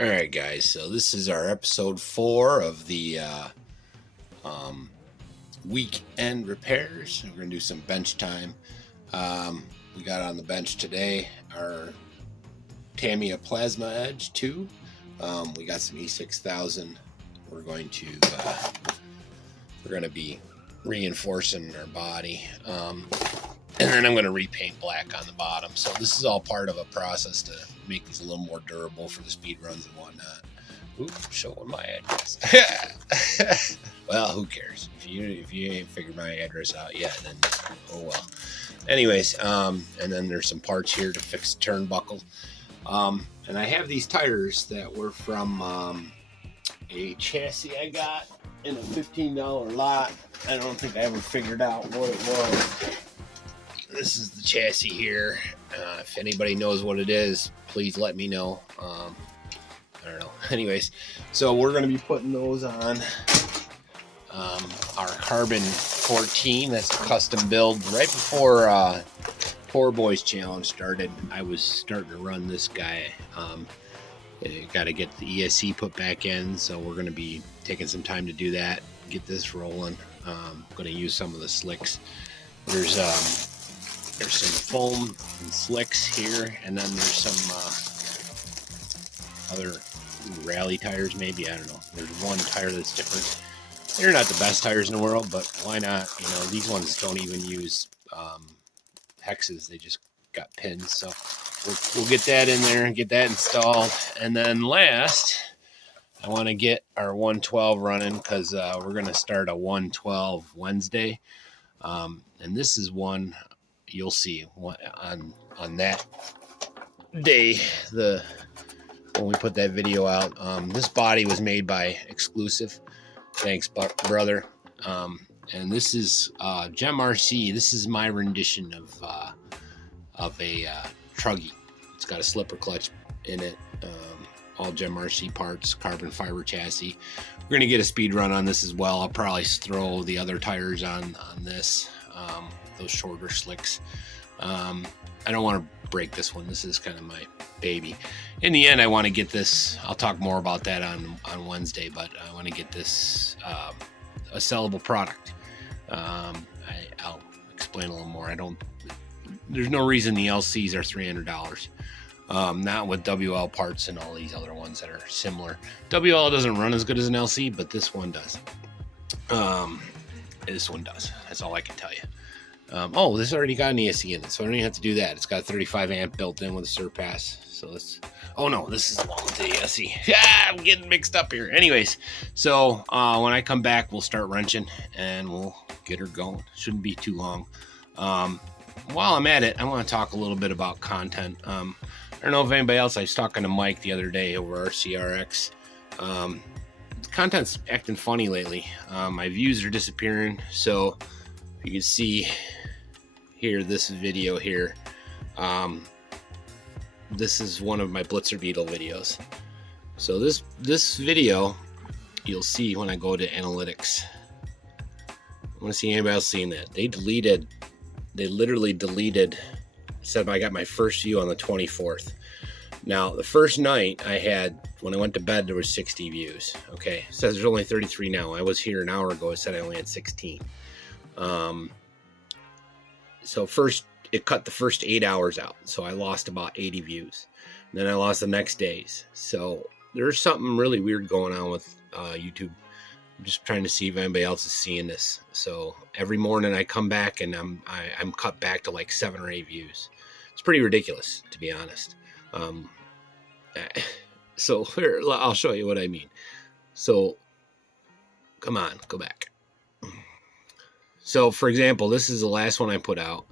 Alright guys, so this is our episode 4 of the weekend repairs. We're going to do some bench time. We got on the bench today our Tamiya Plasma Edge 2. We got some E6000. We're going to be reinforcing our body. And then I'm going to repaint black on the bottom. So this is all part of a process to make these a little more durable for the speed runs and whatnot. Oop, showing my address. Well, who cares? If you ain't figured my address out yet, then oh well. Anyways, and then there's some parts here to fix the turnbuckle. And I have these tires that were from a chassis I got in a $15 lot. I don't think I ever figured out what it was. This is the chassis here. If anybody knows what it is, please let me know. I don't know. Anyways, so we're going to be putting those on our Carbon 14. That's a custom build. Right before Poor Boys Challenge started, I was starting to run this guy. Got to get the ESC put back in, so we're going to be taking some time to do that, get this rolling. Going to use some of the slicks. There's some foam and slicks here, and then there's some other rally tires maybe. I don't know. There's one tire that's different. They're not the best tires in the world, but why not? You know, these ones don't even use hexes. They just got pins. So we'll get that in there and get that installed. And then last, I want to get our 112 running because we're going to start a 112 Wednesday. And this is one you'll see on that day, when we put that video out. This body was made by Exclusive. Thanks, brother. And this is Gem RC. This is my rendition of a Truggy. It's got a slipper clutch in it. All Gem RC parts, carbon fiber chassis. We're gonna get a speed run on this as well. I'll probably throw the other tires on this. Those shorter slicks. I don't want to break this one. This is kind of my baby. In the end, I want to get this. I'll talk more about that on Wednesday, but I want to get this a sellable product. I'll explain a little more. There's no reason the LCs are $300. Not with WL parts and all these other ones that are similar. WL doesn't run as good as an LC, but this one does. This one does. That's all I can tell you. Oh, this already got an ESC in it, so I don't even have to do that. It's got 35 amp built in with a Surpass. So this. Oh no, this is the one with the ESC. Yeah, I'm getting mixed up here. Anyways, so when I come back, we'll start wrenching and we'll get her going. Shouldn't be too long. While I'm at it, I want to talk a little bit about content. I don't know if anybody else. I was talking to Mike the other day over RCRX. Content's acting funny lately. My views are disappearing. So you can see here, this video here. This is one of my Blitzer Beetle videos. So this video, you'll see when I go to analytics. I want to see anybody else seeing that. They literally deleted, said I got my first view on the 24th. Now, the first night I had, when I went to bed, there was 60 views. Okay, it says there's only 33 now. I was here an hour ago. It said I only had 16. So first, it cut the first 8 hours out. So I lost about 80 views. And then I lost the next days. So there's something really weird going on with YouTube. I'm just trying to see if anybody else is seeing this. So every morning I come back and I'm cut back to like 7 or 8 views. It's pretty ridiculous, to be honest. So here, I'll show you what I mean. So come on, go back. So for example, this is the last one I put out.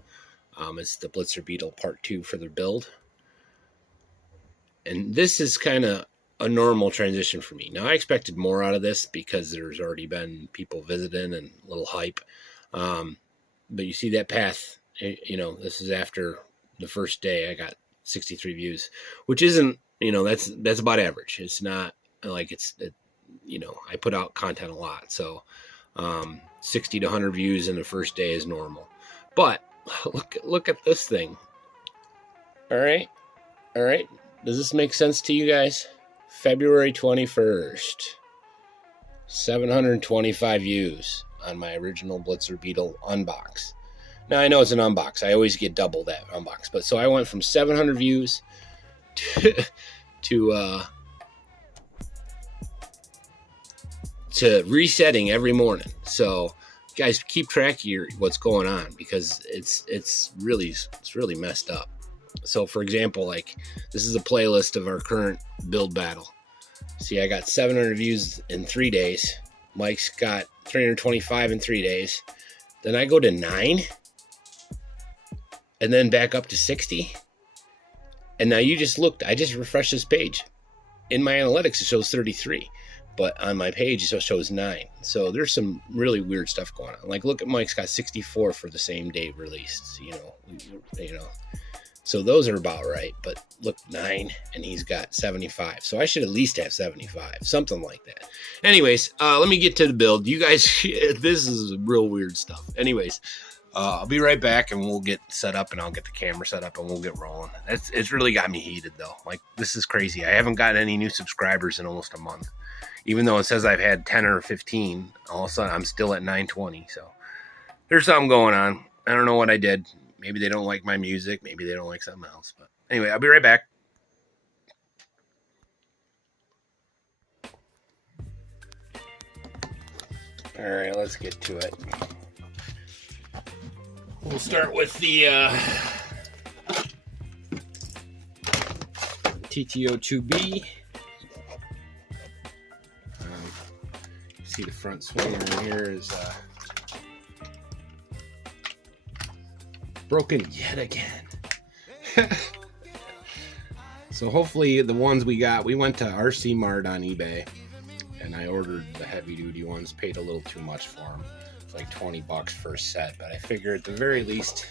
It's the Blitzer Beetle Part 2 for the build. And this is kind of a normal transition for me. Now, I expected more out of this because there's already been people visiting and a little hype. But you see that path, you know, this is after the first day. I got 63 views, which isn't, you know, that's about average. It's not like you know, I put out content a lot. So 60 to 100 views in the first day is normal. But look at this thing. All right. Does this make sense to you guys? February 21st. 725 views on my original Blitzer Beetle unbox. Now, I know it's an unbox. I always get double that unbox. But so I went from 700 views to resetting every morning. So, guys, keep track of what's going on, because it's really messed up. So, for example, like, this is a playlist of our current build battle. See, I got 700 views in 3 days. Mike's got 325 in 3 days. Then I go to 9. And then back up to 60. And now you just looked. I just refreshed this page. In my analytics, it shows 33. But on my page, it shows 9. So there's some really weird stuff going on. Like, look at Mike's got 64 for the same day released. You know. So those are about right, but look, 9, and he's got 75. So I should at least have 75, something like that. Anyways, let me get to the build. You guys, this is real weird stuff. Anyways, I'll be right back, and we'll get set up, and I'll get the camera set up, and we'll get rolling. It's really got me heated, though. Like, this is crazy. I haven't gotten any new subscribers in almost a month. Even though it says I've had 10 or 15, all of a sudden I'm still at 920. So there's something going on. I don't know what I did. Maybe they don't like my music. Maybe they don't like something else. But anyway, I'll be right back. All right, let's get to it. We'll start with the TT02b. See the front swinger here is broken yet again. So hopefully the ones we got, we went to RC Mart on eBay, and I ordered the heavy duty ones, paid a little too much for them. It's like 20 bucks for a set, but I figure at the very least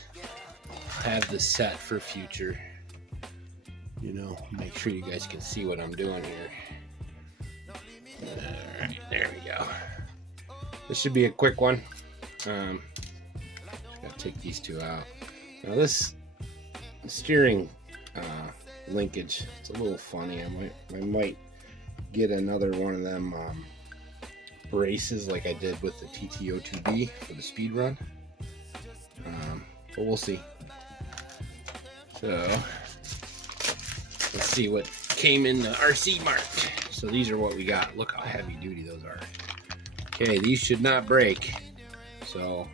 have the set for future. You know, make sure you guys can see what I'm doing here. Alright, there we go. This should be a quick one. Gotta take these two out. Now this steering linkage, it's a little funny. I might get another one of them braces like I did with the TT02b for the speed run. But we'll see. So let's see what came in the RC Mart. So these are what we got. Look how heavy duty those are. Okay, these should not break. So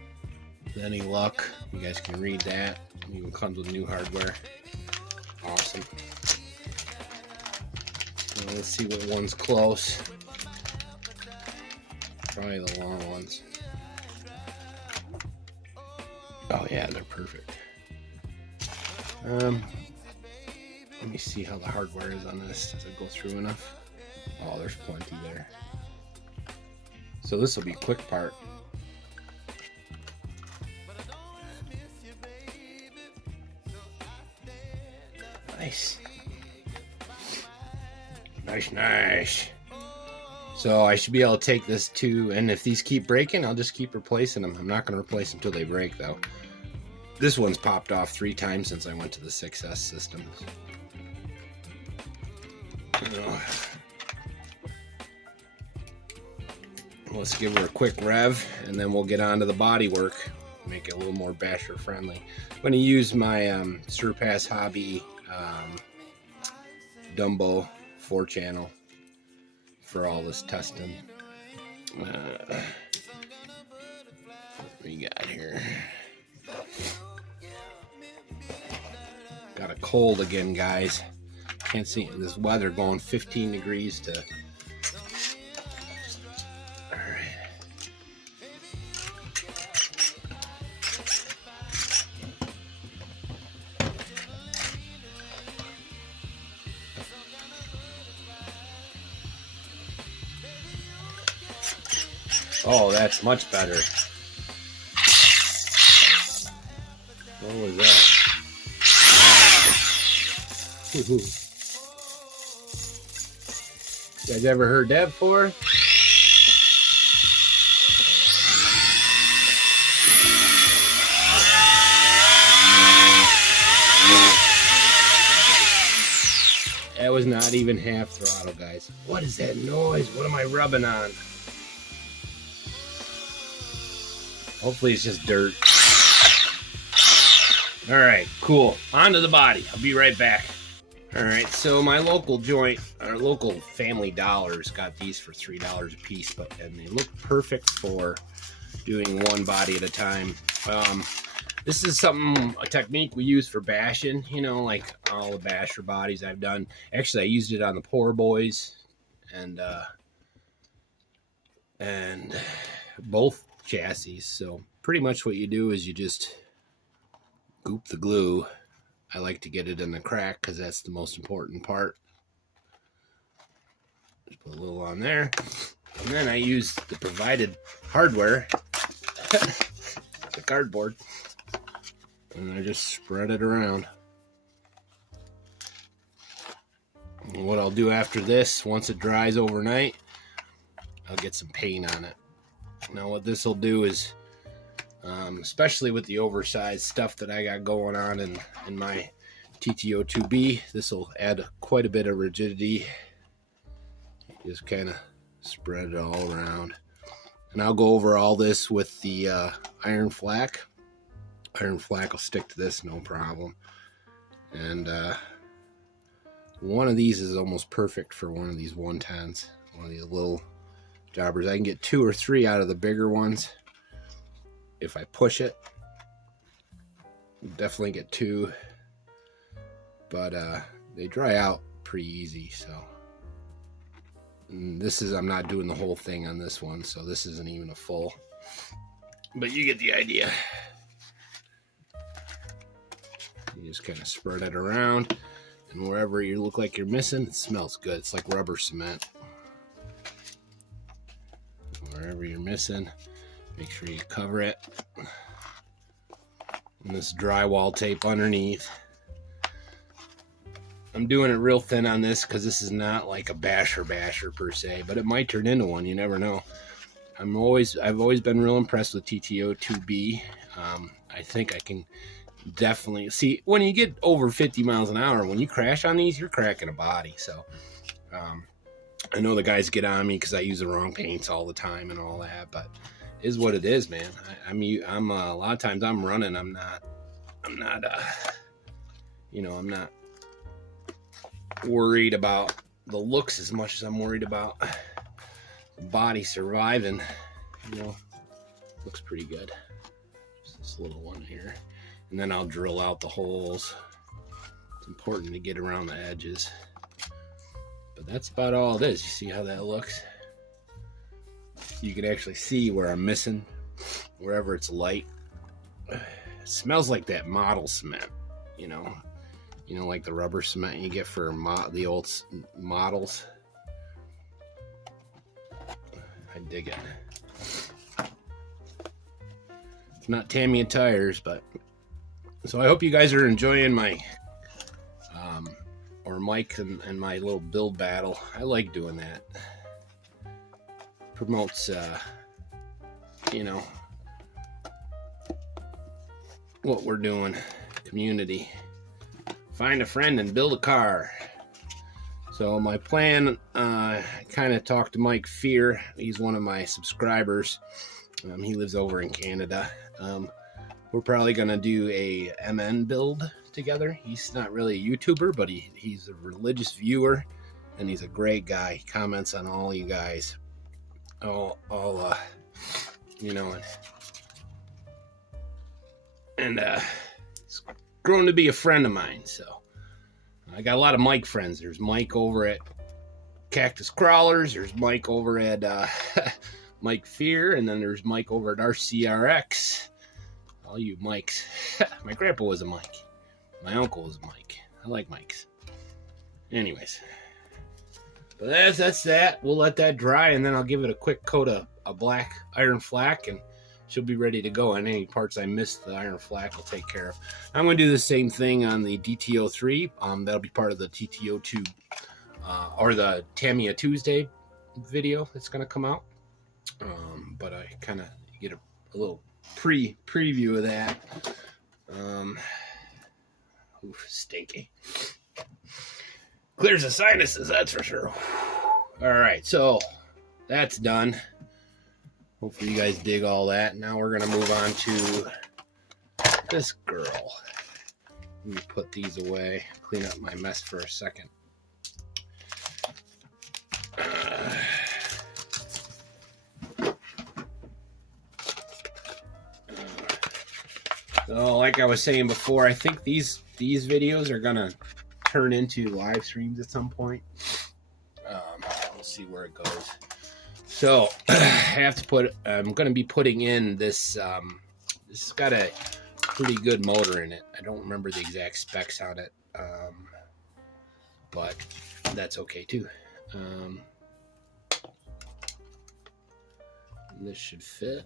with any luck, you guys can read that. It even comes with new hardware. Awesome. So let's see what one's close. Probably the long ones. Oh yeah, they're perfect. Let me see how the hardware is on this. Does it go through enough? Oh, there's plenty there. So this will be a quick part. Nice. Nice. So I should be able to take this too, and if these keep breaking, I'll just keep replacing them. I'm not going to replace them until they break, though. This one's popped off 3 times since I went to the 6S systems. Let's give her a quick rev, and then we'll get on to the body work. Make it a little more basher friendly. I'm going to use my Surpass Hobby Dumbo 4-channel for all this testing. What we got here? Got a cold again, guys. Can't see this weather going 15 degrees to. All right. Oh, that's much better. What was that? You guys ever heard that before? That that was not even half throttle, guys. What is that noise? What am I rubbing on? Hopefully it's just dirt. All right, cool. On to the body. I'll be right back. All right, so my local joint, our local Family Dollar's got these for $3 a piece, and they look perfect for doing one body at a time. This is a technique we use for bashing, you know, like all the basher bodies I've done. Actually, I used it on the Poor Boys and both chassis. So pretty much what you do is you just goop the glue. I like to get it in the crack because that's the most important part. Just put a little on there. And then I use the provided hardware, the cardboard, and I just spread it around. And what I'll do after this, once it dries overnight, I'll get some paint on it. Now what this will do is, especially with the oversized stuff that I got going on in my TT02b, this will add quite a bit of rigidity. Just kind of spread it all around. And I'll go over all this with the iron flak. Iron flak will stick to this no problem. And one of these is almost perfect for one of these 110s. One of these little jobbers. I can get 2 or 3 out of the bigger ones if I push it. Definitely get 2. But they dry out pretty easy, so. And this is, I'm not doing the whole thing on this one, so this isn't even a full. But you get the idea. You just kind of spread it around, and wherever you look like you're missing, it smells good. It's like rubber cement. Wherever you're missing, make sure you cover it. And this drywall tape underneath. I'm doing it real thin on this because this is not like a basher per se, but it might turn into one. You never know. I've always been real impressed with TT02b. I think I can definitely see when you get over 50 miles an hour, when you crash on these, you're cracking a body. So I know the guys get on me because I use the wrong paints all the time and all that, but it is what it is, man. I'm a lot of times I'm running. I'm not worried about the looks as much as I'm worried about the body surviving. You know, looks pretty good. Just this little one here. And then I'll drill out the holes. It's important to get around the edges. But that's about all it is. You see how that looks? You can actually see where I'm missing, wherever it's light. It smells like that model cement, you know, like the rubber cement you get for the old models. I dig it. It's not Tamiya tires, but so I hope you guys are enjoying my or Mike and my little build battle. I like doing that. Promotes what we're doing. Community. Find a friend and build a car. So my plan, I kind of talked to Mike Fear. He's one of my subscribers. He lives over in Canada. We're probably gonna do a MN build together. He's not really a YouTuber, but he's a religious viewer, and he's a great guy. He comments on all you guys. And he's grown to be a friend of mine. So I got a lot of Mike friends. There's Mike over at Cactus Crawlers. There's Mike over at Mike Fear, and then there's Mike over at RCRX. All you Mikes. My grandpa was a Mike. My uncle was a Mike. I like Mikes. Anyways, but that's that. We'll let that dry, and then I'll give it a quick coat of a black iron flak, and she'll be ready to go. And any parts I missed, the iron flak will take care of. I'm going to do the same thing on the DT03. That'll be part of the TT02 or the Tamiya Tuesday video that's going to come out. But I kind of get a little preview of that. Oof, stinky. Clears the sinuses, that's for sure. All right, so that's done. Hopefully you guys dig all that. Now we're gonna move on to this girl. Let me put these away, clean up my mess for a second. So like I was saying before, I think these videos are gonna turn into live streams at some point. We'll see where it goes. So I have to put, I'm gonna be putting in this, this has got a pretty good motor in it. I don't remember the exact specs on it, but that's okay too. This should fit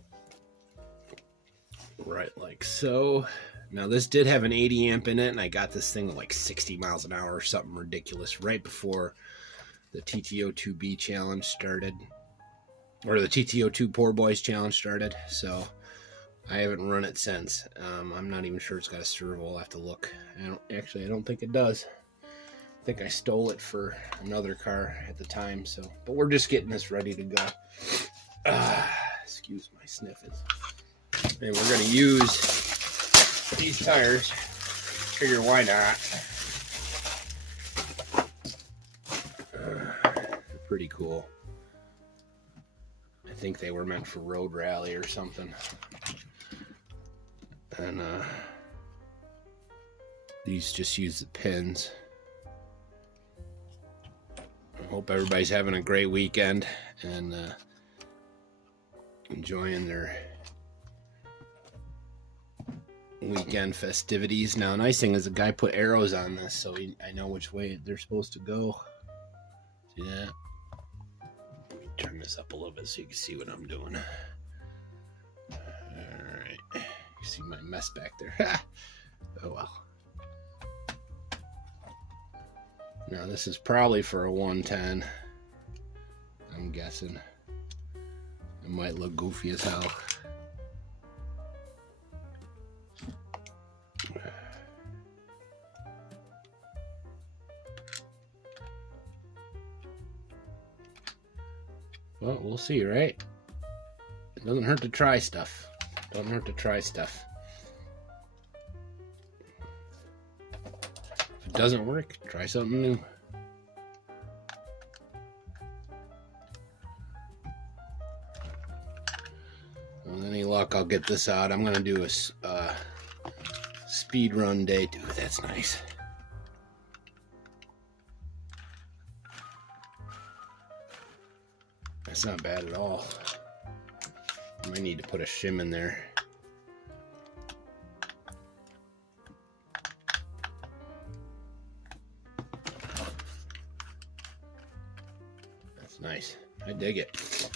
right like so. Now this did have an 80 amp in it, and I got this thing at like 60 miles an hour or something ridiculous right before the TT02b challenge started, or the TT02 Poor Boys challenge started. So I haven't run it since. I'm not even sure it's got a servo. I'll have to look. I don't think it does. I think I stole it for another car at the time. So, but we're just getting this ready to go. Excuse my sniffing. And we're going to use these tires. Figure why not. They're pretty cool. I think they were meant for road rally or something. And these just use the pins. I hope everybody's having a great weekend and enjoying their weekend festivities. Now, nice thing is the guy put arrows on this, so I know which way they're supposed to go. See that? Let me turn this up a little bit so you can see what I'm doing. Alright. You see my mess back there. Oh well. Now this is probably for a 110. I'm guessing. It might look goofy as hell. Well, we'll see, right? It doesn't hurt to try stuff. Doesn't hurt to try stuff. If it doesn't work, try something new. With any luck, I'll get this out. I'm gonna do a speed run day too. That's nice. That's not bad at all. I might need to put a shim in there. That's nice. I dig it.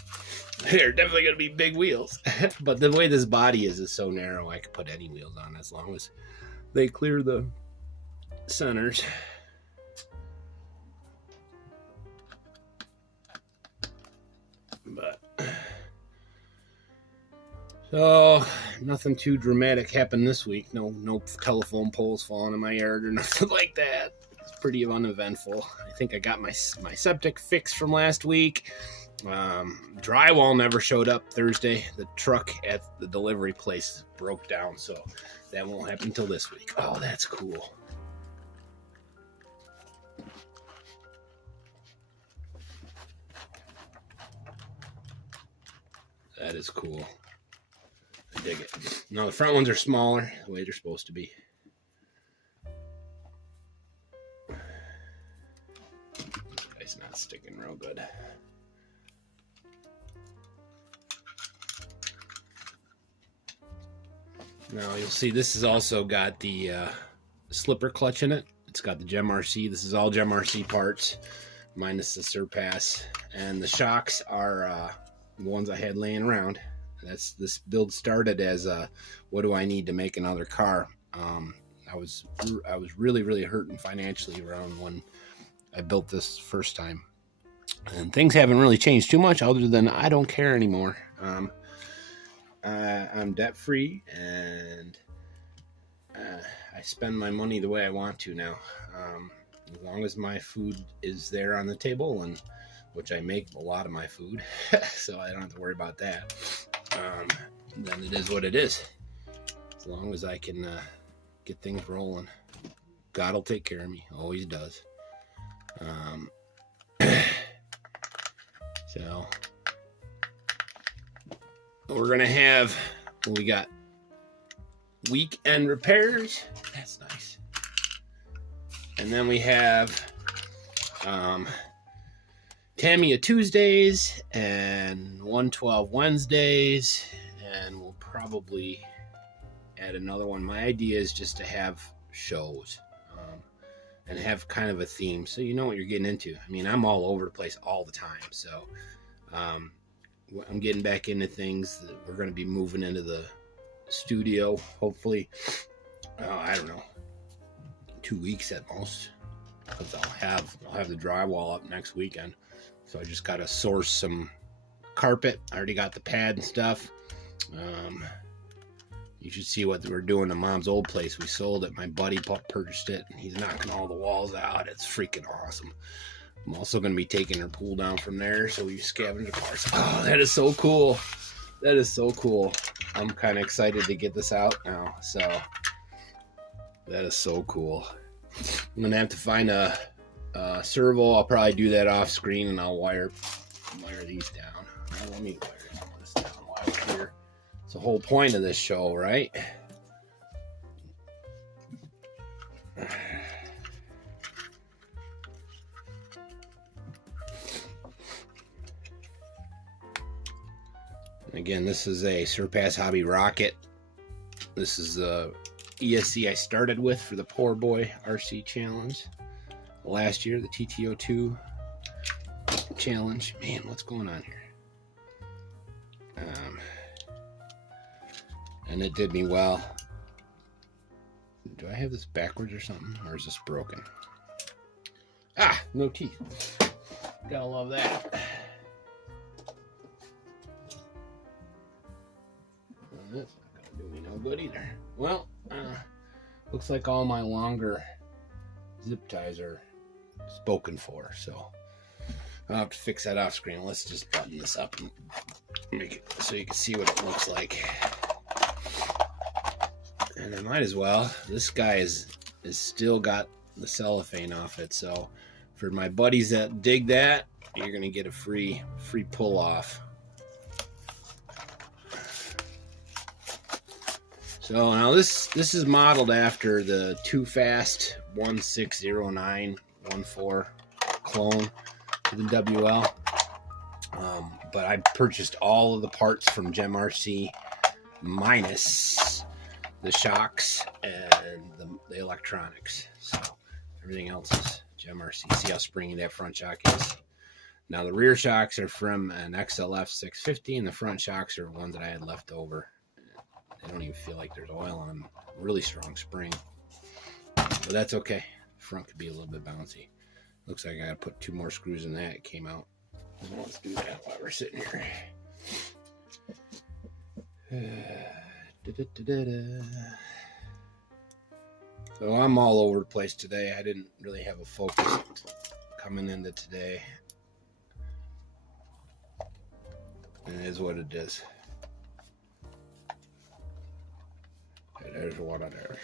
They're definitely going to be big wheels. But the way this body is so narrow, I could put any wheels on as long as they clear the centers. But so nothing too dramatic happened this week. No telephone poles falling in my yard or nothing like that. It's pretty uneventful. I think I got my septic fixed from last week. Drywall never showed up Thursday. The truck at the delivery place broke down, so that won't happen until this week. Oh, that's cool. That is cool. I dig it. Now the front ones are smaller, the way they're supposed to be. It's not sticking real good. Now you'll see this has also got the slipper clutch in it. It's got the Gem RC. This is all Gem RC parts, minus the Surpass. And the shocks are the ones I had laying around. This build started as what do I need to make another car? I was really hurting financially around when I built this first time, and things haven't really changed too much other than I don't care anymore. I'm debt free and I spend my money the way I want to now. as long as my food is there on the table, and which I make a lot of my food, so I don't have to worry about that. Then it is what it is. As long as I can get things rolling, God will take care of me. Always does. So we're gonna have, we got weekend repairs. That's nice. And then we have Tamiya Tuesdays and 112 Wednesdays, and we'll probably add another one. My idea is just to have shows and have kind of a theme, so you know what you're getting into. I mean, I'm all over the place all the time, so I'm getting back into things. We're going to be moving into the studio, hopefully. I don't know, 2 weeks at most, because I'll have the drywall up next weekend. So I just got to source some carpet. I already got the pad and stuff. You should see what we're doing to Mom's old place. We sold it. My buddy purchased it, and he's knocking all the walls out. It's freaking awesome. I'm also going to be taking her pool down from there, so we scavenge the parts. Oh, that is so cool. That is so cool. I'm kind of excited to get this out now. So that is so cool. I'm going to have to find a servo. I'll probably do that off screen, and I'll wire these down. Now, let me wire some of this down while we're here. It's the whole point of this show, right? Again, this is a Surpass Hobby Rocket. This is the ESC I started with for the Poor Boy RC Challenge last year, the TT02 Challenge. Man, what's going on here? And it did me well. Do I have this backwards or something? Or is this broken? Ah, no teeth. Gotta love that. And that's not gonna do me no good either. Well, looks like all my longer zip ties are spoken for, so I'll have to fix that off screen. Let's just button this up and make it so you can see what it looks like. And I might as well. This guy is still got the cellophane off it, so for my buddies that dig that, you're gonna get a free pull off. So now this is modeled after the Too Fast 160914 clone to the WL, but I purchased all of the parts from Gem RC minus the shocks and the electronics. So everything else is Gem RC. See how springy that front shock is? Now the rear shocks are from an XLF 650, and the front shocks are ones that I had left over. They don't even feel like there's oil on them. Really strong spring, but that's okay. The front could be a little bit bouncy. Looks like I gotta put 2 more screws in that. It came out. Let's do that while we're sitting here. So I'm all over the place today. I didn't really have a focus coming into today. And it is what it is. Okay, there's one of theirs.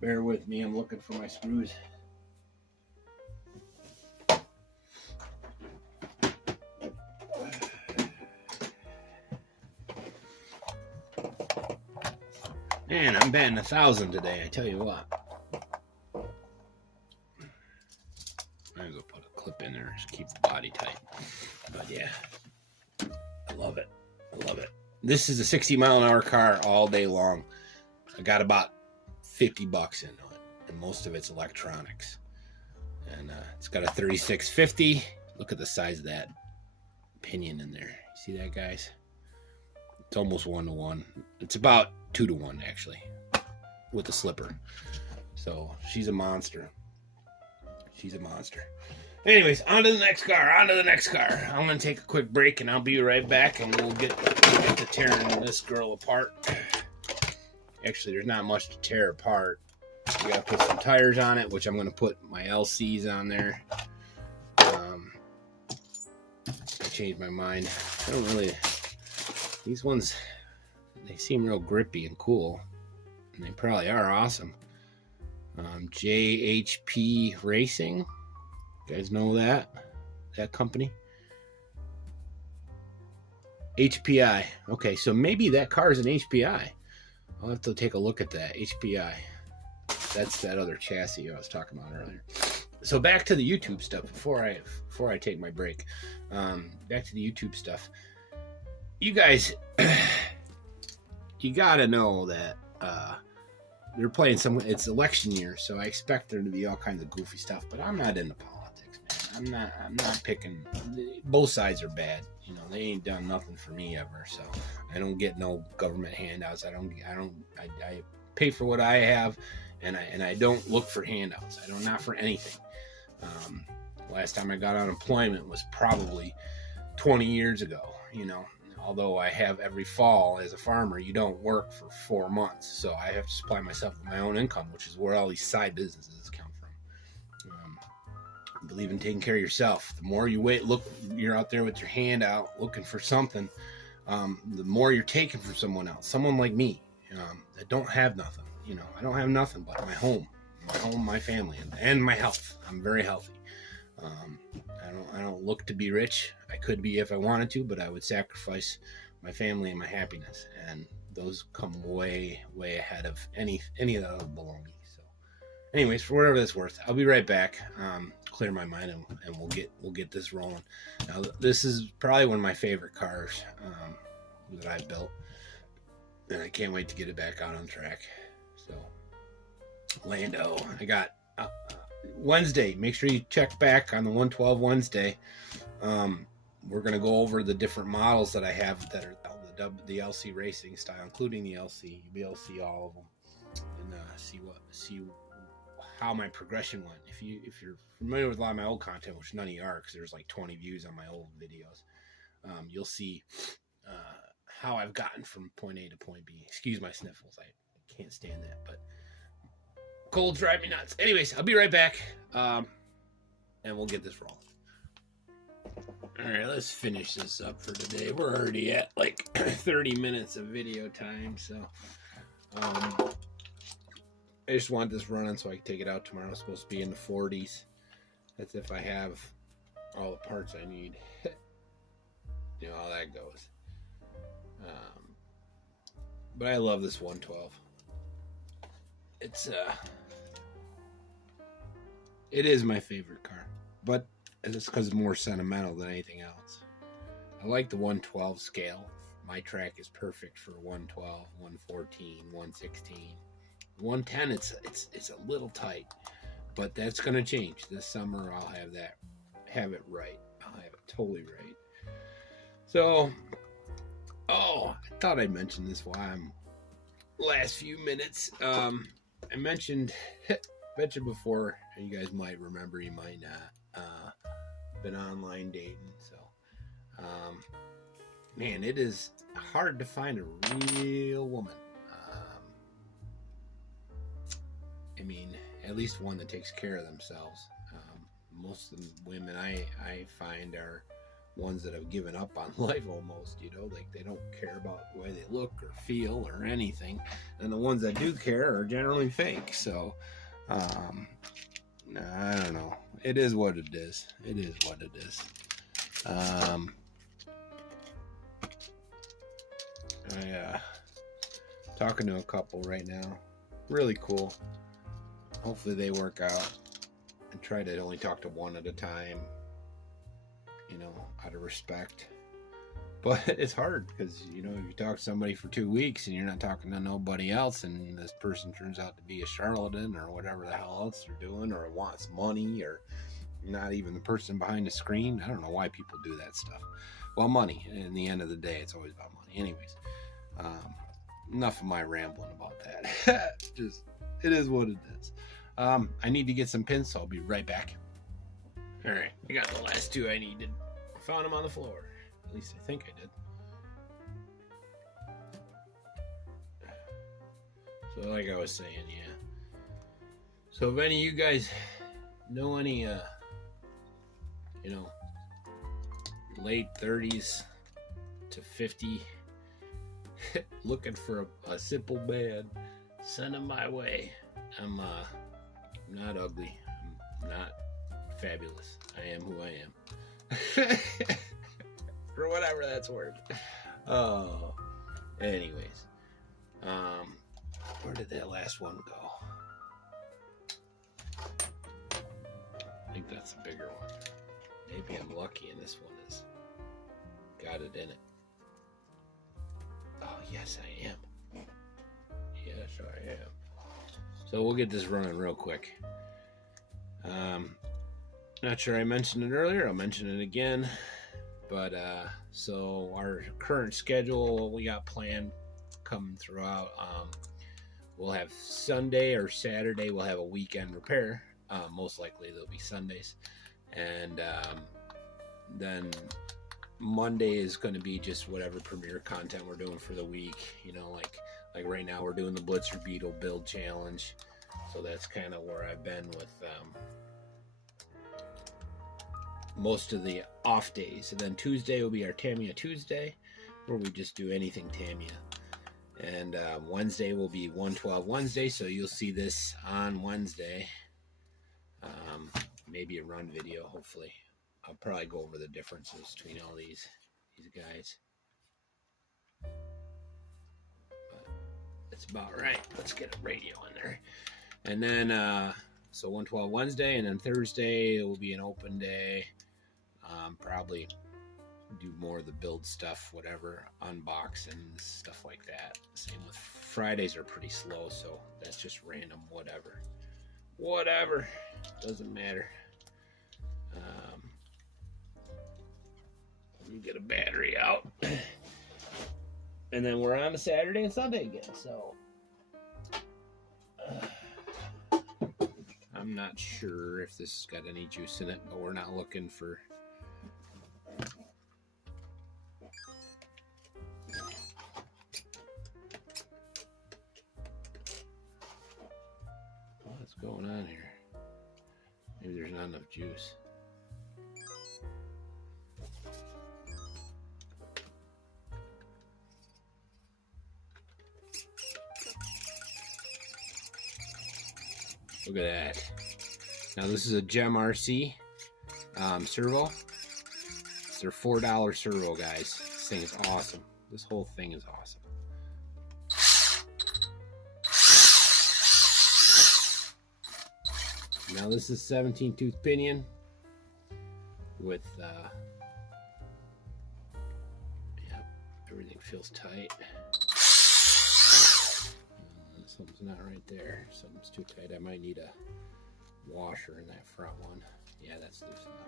Bear with me, I'm looking for my screws. Man, I'm batting 1,000 today, I tell you what. Might as well put a clip in there, just keep the body tight. But yeah, I love it. I love it. This is a 60-mile-an-hour car all day long. I got about 50 bucks into it, and most of it's electronics. And it's got a 3650. Look at the size of that pinion in there. See that, guys? It's almost 1-to-1. It's about 2-to-1 actually, with the slipper. So she's a monster. She's a monster. Anyways, on to the next car, on to the next car. I'm going to take a quick break, and I'll be right back, and we'll get to tearing this girl apart. Actually, there's not much to tear apart. We got to put some tires on it, which I'm going to put my LCs on there. I changed my mind. I don't really... These ones, they seem real grippy and cool. And they probably are awesome. JHP Racing. You guys know that company? HPI. Okay, so maybe that car is an HPI. I'll have to take a look at that. HPI. That's that other chassis I was talking about earlier. So back to the YouTube stuff before I take my break. Back to the YouTube stuff. You guys, you gotta know that they're playing some. It's election year, so I expect there to be all kinds of goofy stuff. But I'm not into politics, man. I'm not picking. Both sides are bad. You know, they ain't done nothing for me ever. So I don't get no government handouts. I pay for what I have, and I don't look for handouts. I don't, not for anything. Last time I got unemployment was probably 20 years ago. You know. Although I have every fall as a farmer, you don't work for 4 months. So I have to supply myself with my own income, which is where all these side businesses come from. I believe in taking care of yourself. The more you wait, look, you're out there with your hand out looking for something, the more you're taking from someone else. Someone like me that don't have nothing. You know, I don't have nothing but my home, my family, and my health. I'm very healthy. I don't look to be rich. I could be if I wanted to, but I would sacrifice my family and my happiness, and those come way ahead of any of the other baloney. So, anyways, for whatever that's worth, I'll be right back. Clear my mind, and we'll get this rolling. Now, this is probably one of my favorite cars that I've built, and I can't wait to get it back out on track. So, Lando, I got. Wednesday, make sure you check back on the 112 Wednesday. We're going to go over the different models that I have that are the LC racing style, including the LC. You'll be able to see all of them and see how my progression went. If you're familiar with a lot of my old content, which none of you are, because there's like 20 views on my old videos, you'll see how I've gotten from point A to point B. Excuse my sniffles, I can't stand that, but colds drive me nuts. Anyways, I'll be right back, and we'll get this rolling. All right, let's finish this up for today. We're already at like 30 minutes of video time, so I just want this running so I can take it out tomorrow. It's supposed to be in the 40s. That's if I have all the parts I need. You know how that goes. But I love this 112. It is my favorite car, but it's because it's more sentimental than anything else. I like the 112 scale. My track is perfect for 112, 114, 116. 110, it's a little tight, but that's going to change. This summer, I'll have it right. I'll have it totally right. So, I thought I'd mention this while I'm last few minutes. I mentioned before, and you guys might remember, you might not, been online dating, so man, it is hard to find a real woman. I mean, at least one that takes care of themselves. Most of the women I find are ones that have given up on life almost, you know, like they don't care about the way they look or feel or anything, and the ones that do care are generally fake. So I don't know, it is what it is. I talking to a couple right now, really cool. Hopefully they work out. I try to only talk to one at a time, you know, out of respect. But it's hard because, you know, if you talk to somebody for 2 weeks and you're not talking to nobody else, and this person turns out to be a charlatan or whatever the hell else they're doing, or wants money, or not even the person behind the screen. I don't know why people do that stuff. Well, money. In the end of the day, it's always about money. Anyways, enough of my rambling about that. Just, it is what it is. I need to get some pins, so I'll be right back. Alright, I got the last two I needed. Found them on the floor. At least I think I did. So like I was saying, yeah. So if any of you guys know any, you know, late 30s to 50 looking for a simple bed, send them my way. I'm not ugly. I'm not fabulous. I am who I am. For whatever that's worth. Oh, anyways, where did that last one go? I think that's a bigger one. Maybe I'm lucky and this one has got it in it. Oh, yes, I am. Yes, I am. So we'll get this running real quick. Not sure I mentioned it earlier. I'll mention it again. But so our current schedule, what we got planned coming throughout, we'll have Sunday or Saturday, we'll have a weekend repair. Most likely there'll be Sundays. And then Monday is going to be just whatever premiere content we're doing for the week. You know, like right now we're doing the Blitzer Beetle build challenge. So that's kind of where I've been with most of the off days. And then Tuesday will be our Tamiya Tuesday, where we just do anything Tamiya. And Wednesday will be 112 Wednesday, so you'll see this on Wednesday. Maybe a run video, hopefully. I'll probably go over the differences between all these guys. But it's about right. Let's get a radio in there. And then, so 112 Wednesday, and then Thursday will be an open day. Probably do more of the build stuff, whatever, unboxing, stuff like that. Same with Fridays are pretty slow, so that's just random, whatever. Whatever, doesn't matter. Let me get a battery out. And then we're on to Saturday and Sunday again, so I'm not sure if this has got any juice in it, but we're not looking for what's going on here. Maybe there's not enough juice. Look at that. Now this is a Gem RC servo. It's their $4 servo, guys. This thing is awesome. This whole thing is awesome. Now this is 17 tooth pinion with yeah, everything feels tight. Something's not right there. Something's too tight. I might need a washer in that front one. Yeah, that's loose enough.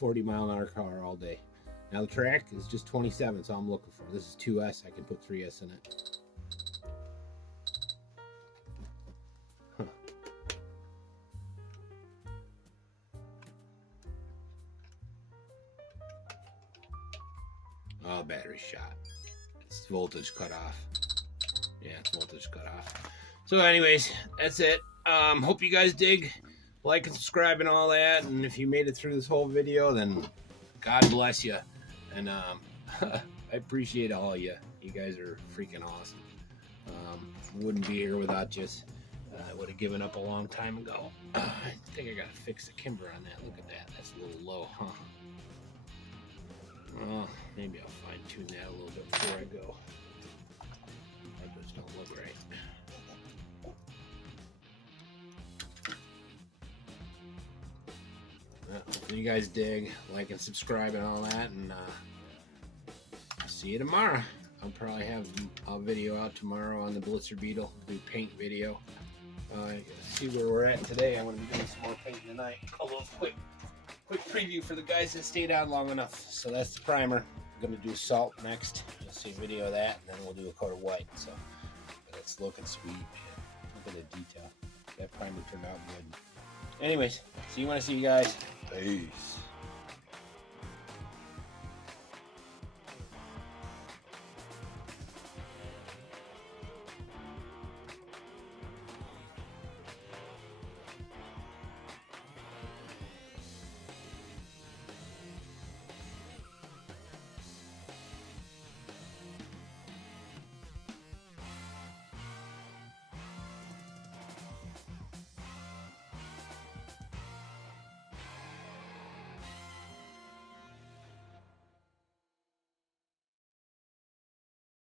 40-mile-an-hour car all day. Now the track is just 27, so I'm looking for. This is 2S. I can put 3S in it. Huh. Oh, battery shot. It's voltage cut off. Yeah, it's voltage cut off. So anyways, that's it. Hope you guys dig. Like and subscribe and all that. And if you made it through this whole video, then God bless you. And I appreciate all of you. You guys are freaking awesome. Wouldn't be here without you. I would have given up a long time ago. I think I gotta fix the kimber on that. Look at that. That's a little low, huh? Oh, maybe I'll fine tune that a little bit before I go. That just don't look right. Well, you guys dig, like and subscribe and all that, and I'll see you tomorrow. I'll probably have a video out tomorrow on the Blitzer Beetle, do paint video. See where we're at today. I'm going to be doing some more painting tonight. A little quick preview for the guys that stayed on long enough. So that's the primer. I'm going to do salt next. You'll see a video of that, and then we'll do a coat of white. So it's looking sweet, man. Look at the detail. that primer turned out good. Anyways, see you when I see you guys. Peace.